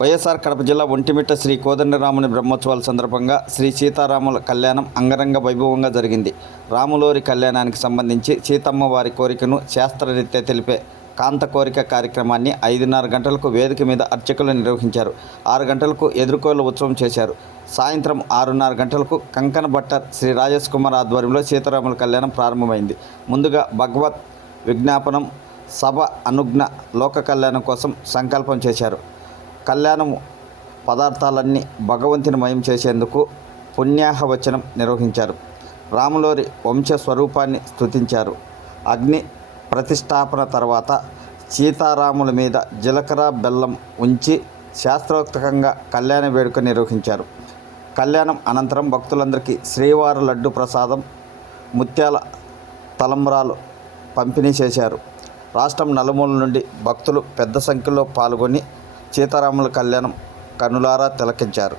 వైఎస్ఆర్ కడప జిల్లా ఒంటిమిట్ట శ్రీ కోదండరాముని బ్రహ్మోత్సవాల సందర్భంగా శ్రీ సీతారాముల కళ్యాణం అంగరంగ వైభవంగా జరిగింది. రాములోరి కళ్యాణానికి సంబంధించి సీతమ్మ వారి కోరికను శాస్త్రరీత్యా తెలిపే కాంత కోరిక కార్యక్రమాన్ని 5:30 గంటలకు వేదిక మీద అర్చకులు నిర్వహించారు. 6 గంటలకు ఎదుర్కోలు ఉత్సవం చేశారు. సాయంత్రం 6:30 గంటలకు కంకణ భట్టర్ శ్రీ రాజేష్ కుమార్ ఆధ్వర్యంలో సీతారాముల కళ్యాణం ప్రారంభమైంది. ముందుగా భగవత్ విజ్ఞాపనం, సభ అనుజ్ఞ, లోక కళ్యాణం కోసం సంకల్పం చేశారు. కళ్యాణము పదార్థాలన్నీ భగవంతుని మయం చేసేందుకు పుణ్యాహవచనం నిర్వహించారు. రాములోరి వంశ స్వరూపాన్ని స్తుతించారు. అగ్ని ప్రతిష్టాపన తర్వాత సీతారాముల మీద జీలకర్ర బెల్లం ఉంచి శాస్త్రోక్తంగా కళ్యాణ వేడుక నిర్వహించారు. కళ్యాణం అనంతరం భక్తులందరికీ శ్రీవారి లడ్డు ప్రసాదం, ముత్యాల తలంబ్రాలు పంపిణీ చేశారు. రాష్ట్రం నలుమూల నుండి భక్తులు పెద్ద సంఖ్యలో పాల్గొని సీతారాముల కళ్యాణం కనులారా తిలకించారు.